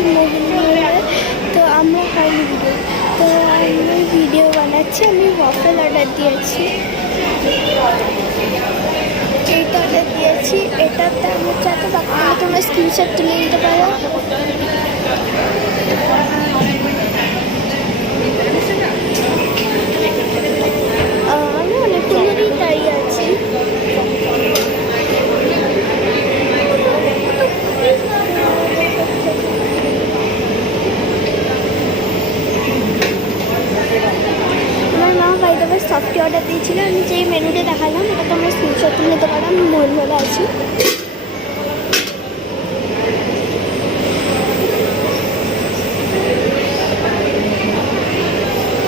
যাচ্ছি মোহিনীমোহনে। তো আমরা খাইনি ভিডিও, তো আমি ভিডিও বানাচ্ছি। আমি ওয়াফেল অর্ডার দিয়েছি, এইটা অর্ডার দিয়েছি। এটার দাম হচ্ছে এত টাকা, তোমরা স্ক্রিনশট তুলে নিতে পারো। আমি অনেকক্ষণ ধরেই দাঁড়িয়ে আছি। আমার মা বাইরে সফটি অর্ডার দিয়েছিল। আমি যেই মেনুটা দেখালাম এটা তোমরা স্ক্রিনশট তুলে নিতে পারো। আমি মোহনবাগানে আছি।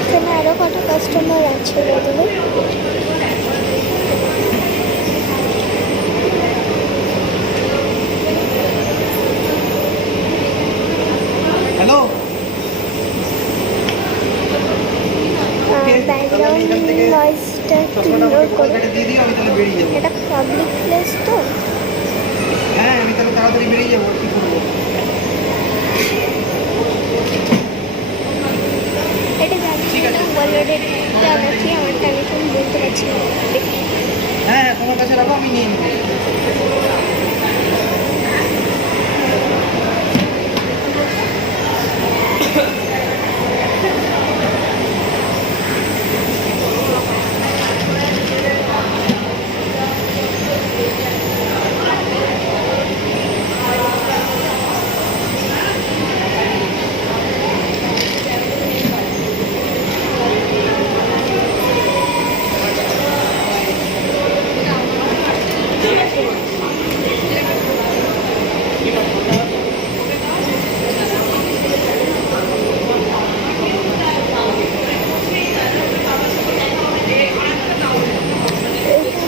এখানে আরও কত কাস্টমার আছে বদলে। হ্যালো, ব্যাকগ্রাউন্ড নয়েজটা ইগনোর করে। এটা পাবলিক প্লেস তো। হ্যাঁ আমি তাহলে তাড়াতাড়ি বেরিয়ে যাবো। কি করবো? এটা জানি না বলরেডি নাকি আমার কানেকশন বলতে পারছি না। হ্যাঁ তোমার কাছে রাখো, আমি নিয়ে নেবো।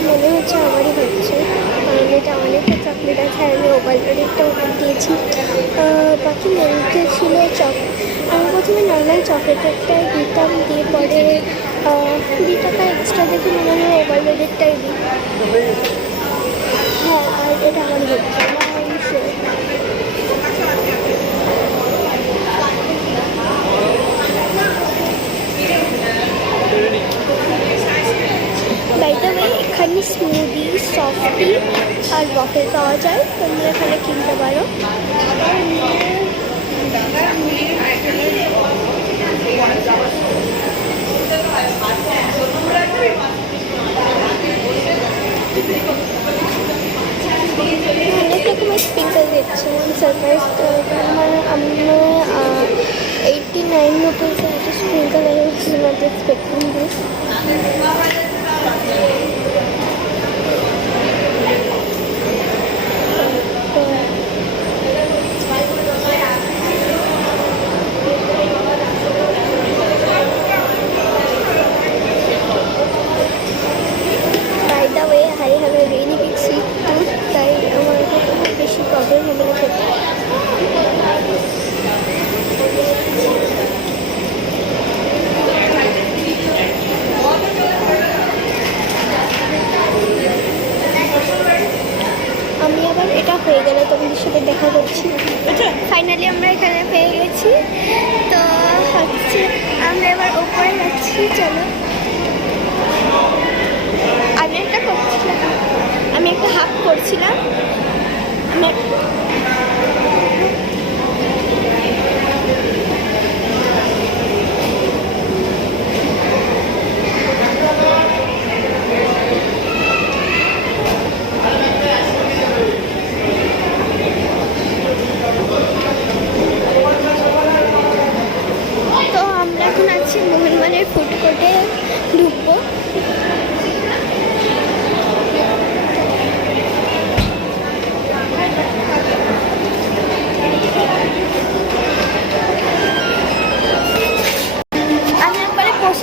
মনে হচ্ছে আমারই হচ্ছে, কারণ এটা অনেকটা চকলেট আছে। আমি ওভারলোডেডটা অর্ডার দিয়েছি। বাকি মেনুতে ছিল আমি প্রথমে নর্মাল চকলেটেরটাই দিতাম, দিয়ে পরে 20 টাকা এক্সট্রা দেখে মনে হয় ওভারলোডেডটাই দিই। হ্যাঁ, আর এটা আমারই হচ্ছে না, আমি শিওর। বাই দ্য ওয়ে, এখানে স্মুদি, সফটি আর ওয়াফেল পাওয়া যায়। তোমরা এখানে কিনতে পারো। অনেক রকমের স্প্রিঙ্কল দিচ্ছে। সারপ্রাইজ আমরা 89 rupees একটা sprinkle. I was not expecting this. By the way, I have a really big sweet tooth, তাই আমার খুব বেশি প্রবলেম হবে না খেতে। আমি আবার এটা হয়ে গেলে তোমাদের সাথে দেখা করছি। ফাইনালি আমরা এখানে পেয়ে গেছি। তো হচ্ছে আমরা এবার ওপরে যাচ্ছি। চলো, আমি একটা হাফ করছিলাম। তো আমরা এখন আছি মোহনবাগানের ফুড কোর্টে ঢুকবো।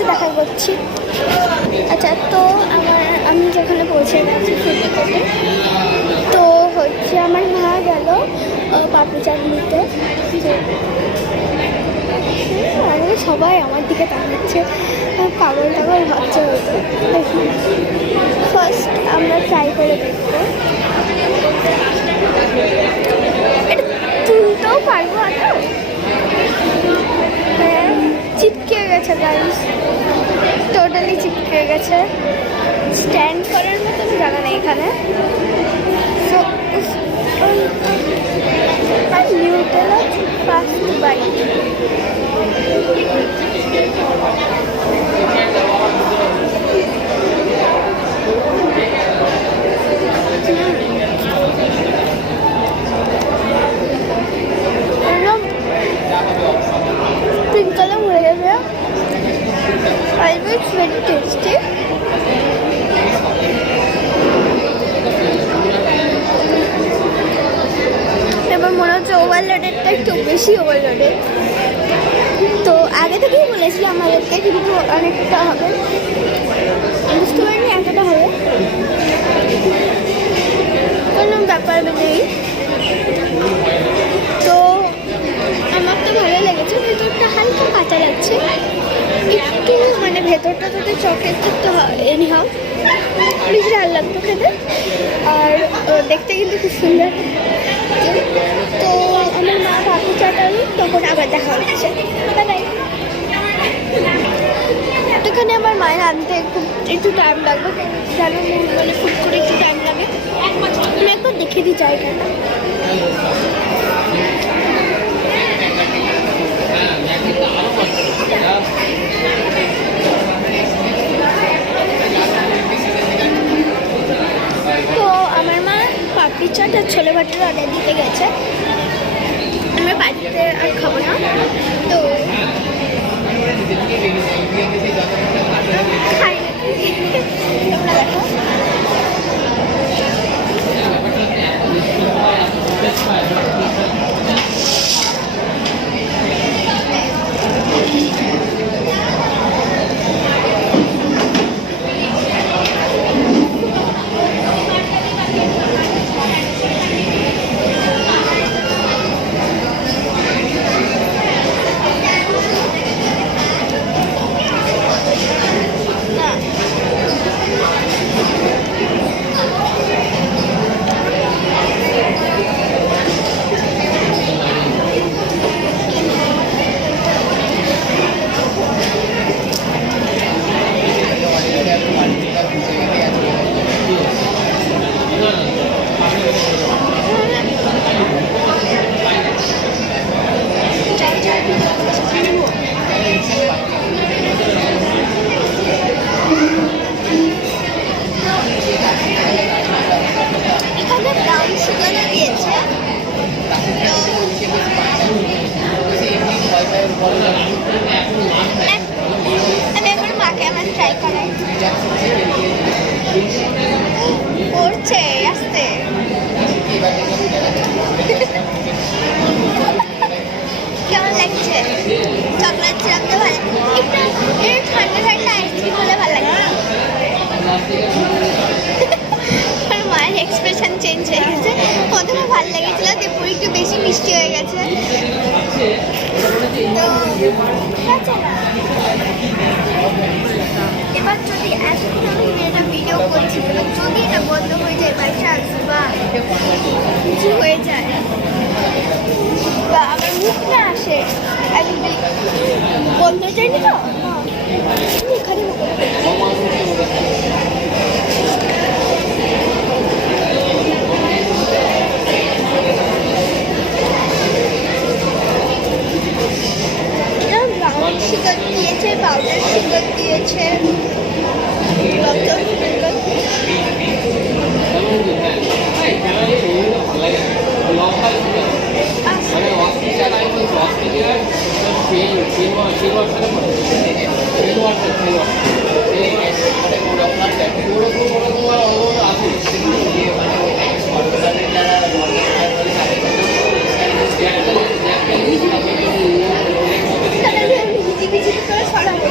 দেখা করছি। আচ্ছা, তো আমি যেখানে পৌঁছে গেছি ফুড কোর্টে, তো হচ্ছে আমার মা গেল পাপড়ি চাট নিতে। সবাই আমার দিকে তাকাচ্ছে, পাগল টাগল ভাবছে হয়তো। ফার্স্ট আমরা ট্রাই করে দেখবো। এটা তুলতেও পারবো। আছে, স্ট্যান্ড করার মতন জায়গা নেই এখানে। সো আর Nutella first bite. Pink colour হয়ে যাবে। I know it's very tasty. এবার মনে হচ্ছে ওভারলোডেডটা একটু বেশি ওভারলোডেড। তো আগে থেকেই বলেছি আমাদেরকে কিন্তু অনেকটা হবে, বুঝতে পারিনি এতটা হবে, কোনো ব্যাপার নেই। তো আমার তো ভালো লেগেছে, ভেতরটা হালকা কাঁচা লাগছে একটু, মানে ভেতরটা তো চকলেট তো এনি হাও বেশি ভালো লাগতো খেতে, আর দেখতে কিন্তু খুব সুন্দর। তো আমার মা বাপু চাটালো, তখন আবার দেখা হচ্ছে। এখানে আমার মায়ের আনতে খুব একটু টাইম লাগবে, জানো মানে ফুট করে একটু টাইম লাগে। আমি একবার দেখে দিই জায়গাটা। তো আমার মা পাপড়ি চাট আর ছোলে ভাটের অর্ডার দিতে গেছে, আমরা বাড়িতে আর খাবো না। তো খাই না, তোমরা দেখো। আমি একবার মাকে আমার ট্রাই করাই, করছে আসতে। কেমন লাগছে? চকলেট সিরাপ তো ভালো, একটু ঠান্ডা ঠান্ডা আইসক্রিম হলে ভালো লাগে। মায়ের এক্সপ্রেশন চেঞ্জ হয়ে গেছে, প্রথমে ভালো লেগেছিল, তারপর একটু বেশি মিষ্টি হয়ে গেছে। তো এবার যদি এতক্ষণ আমি এটা ভিডিও করছি, এবার যদি এটা বন্ধ হয়ে যায় বাই চান্স বা কিছু হয়ে যায় বা আমার মুখ না আসে, আমি বন্ধ চাইনি তো এখানে সুগার দিয়েছে, পাউডার সুগার দিয়েছে, ভিজি ভিজি করে সরাবো।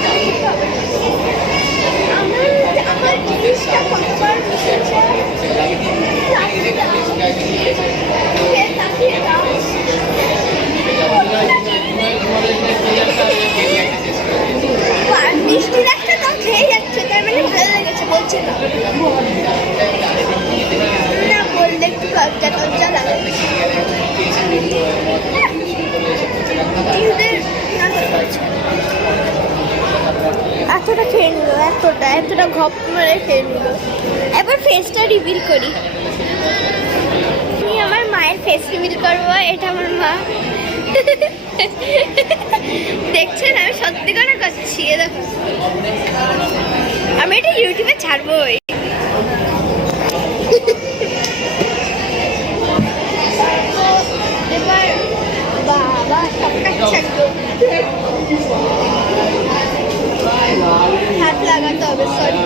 ঝপ মেরে খেয়ে নিল। এবার ফেসটা রিভিল করি। আমি আমার মায়ের ফেস রিভিল করবো। এটা আমার মা। দেখছেন আমি সত্যি করে করছি। এ দেখো, আমি এটা ইউটিউবে ছাড়বোই। এবার বাবা সবকাচ্ছে একদম। হাত লাগাতে হবে, সরি।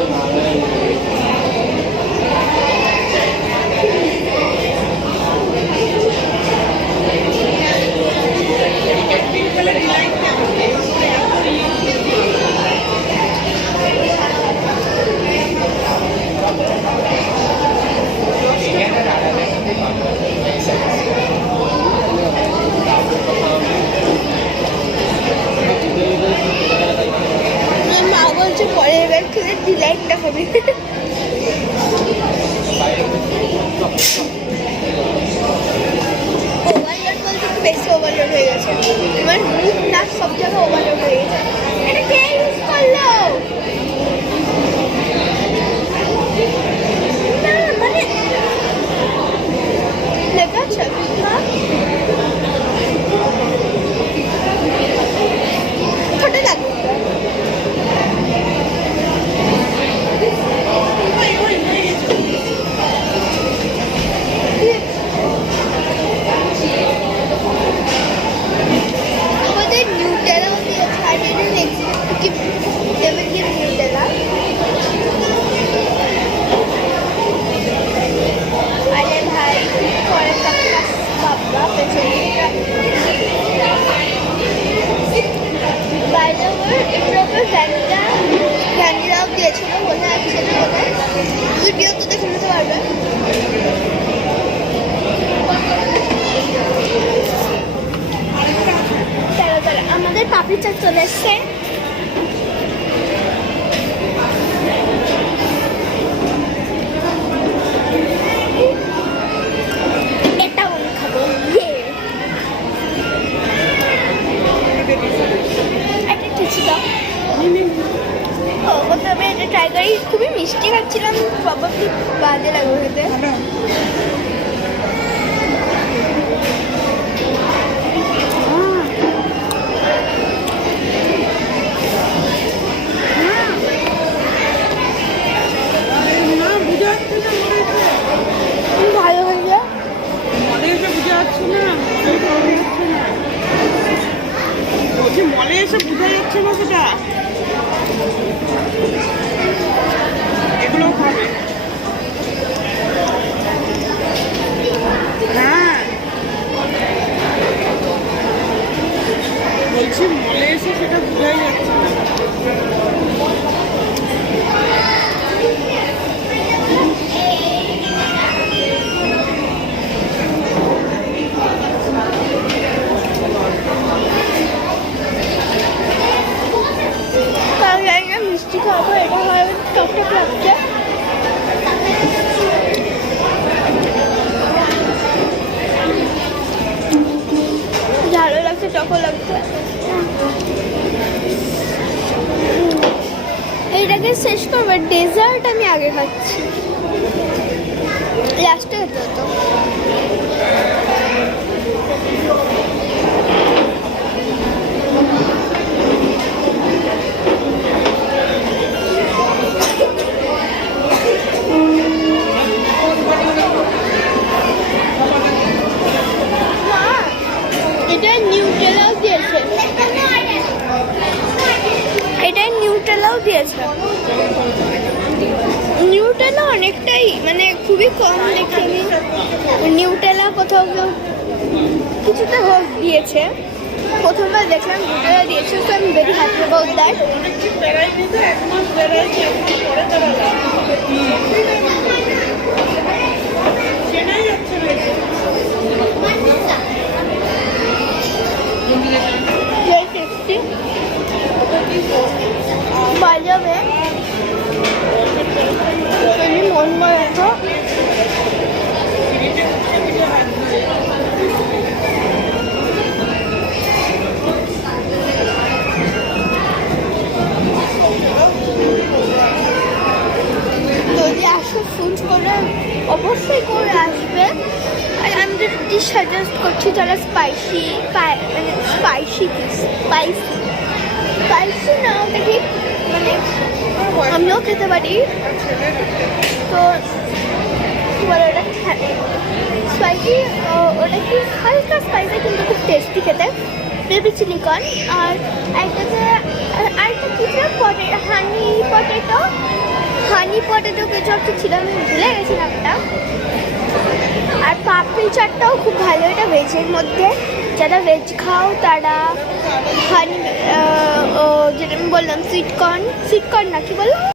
মা বলছে পরে এবার খেলে ডিলাইটটা হবে। ওভারলোড বলতে একটু বেশি ওভারলোড হয়ে গেছে। আমার মুখ নাক সব জায়গায় ওভারলোড হয়ে গেছে। এটা কে ইউজ করলো? না মানে লেখা আছে হ্যাঁ ছোটো লাগবে। আমাদের নিউটেলাও দিয়েছে। I didn't expect to give they will give Nutella. আরে ভাই পরে বাবা পেছনে বাইরে একটু ওপর ভ্যানিলাও দিয়েছিল, বোঝা যাচ্ছে না বোধহয়। ভিডিও তো দেখে নিতে পারবে। আমাদের পাপড়ি চাট চলে এসছে। এটাও আমি খাবো। একটা কিছু দাও। প্রথমে এটা ট্রাই করি। খুবই মিষ্টি খাচ্ছিলাম, প্রবাবলি বাজে লাগবে খেতে। ভালো হয়ে মলে এসে বুঝে যাচ্ছে না, বলছি মলে এসে বোঝা যাচ্ছে না সেটা। এগুলো খাবে হ্যাঁ, বলছি মলে এসে সেটা বোঝাই যাচ্ছে না। মিষ্টি খাবো। এটা হয় টকটক লাগছে। ঝালও লাগছে, টকও লাগছে। এইটাকে শেষ করবো। ডেজার্ট আমি আগে খাচ্ছি, লাস্টে হতে হতো। এটা নিউটেলাও দিয়েছে। এটা নিউটেলাও দিয়েছে। নিউটেলা অনেকটাই মানে খুবই কম দেখি আমি। নিউটেলা কোথাও কেউ কিছুতে হোক দিয়েছে। প্রথমবার দেখলাম নিউটেলা দিয়েছে, তো আমি ভেরি হ্যাপি অ্যাবাউট দ্যাট। বাজাবে আমি মন করে তো করে আসবে। আর আমি যে ডিশ সাজেস্ট করছি যারা স্পাইসি মানে স্পাইসি না ওটা কি মানে আমিও খেতে পারি। তো কী বলে ওটা স্পাইসি, ওটা কি হালকা স্পাইসি কিন্তু খুব টেস্টি খেতে, বেবি চিলি কর্ন। আর একটাতে আরেকটা কী ছিল হানি পটেটো কিছু একটা ছিল, আমি ভুলে গেছি নামটা। আর পাপড়ি চাটটাও খুব ভালো, এটা ভেজের মধ্যে। যারা ভেজ খাও তারা হানি যেটা আমি বললাম সুইট কর্ন না কি বললাম